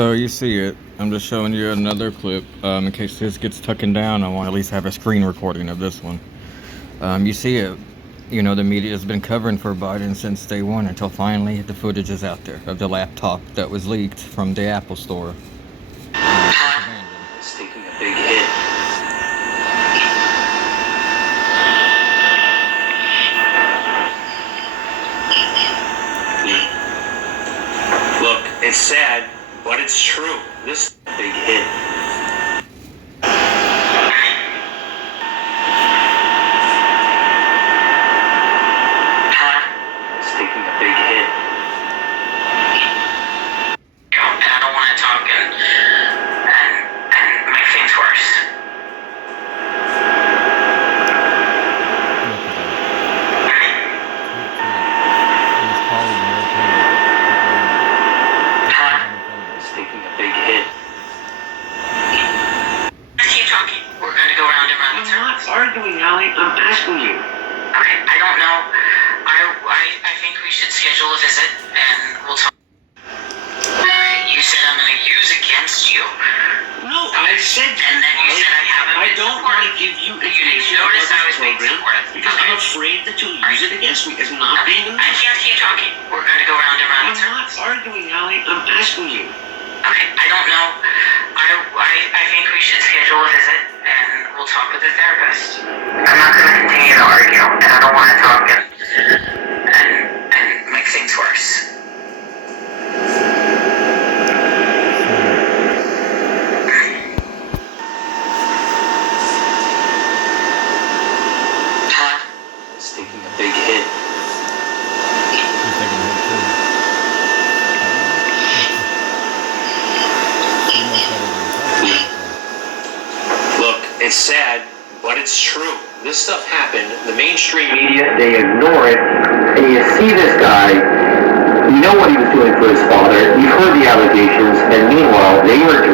So you see it. I'm just showing you another clip. In case this gets taken down, I want to at least have a screen recording of this one. You see it. You know, the media has been covering for Biden since day one until finally the footage is out there of the laptop that was leaked from the Apple store. It's taking a big hit. Look, it's sad, but it's true. This is a big hit. It's taking a big hit. And I don't want to talk and make things worse. It's taking a big hit. Keep talking. We're going to go round and round. I'm not arguing, Allie. I'm asking you. Okay, I don't know. I think we should schedule a visit and we'll talk. You said I'm going to use against you. No, I said. And then you said I haven't. I don't want to give you. You didn't notice I was being supportive because I'm afraid that you'll use it against me as not being enough. I can't keep talking. We're going to go round and round. I'm not arguing, Allie. I'm asking you. Okay, I don't know. I think we should schedule a visit and we'll talk with the therapist. I'm not going to continue to argue, and I don't want to talk and make things worse. It's taking a big hit. Look, it's sad, but it's true. This stuff happened. The mainstream media, they ignore it. And you see this guy, you know what he was doing for his father. You've heard the allegations, and meanwhile, they were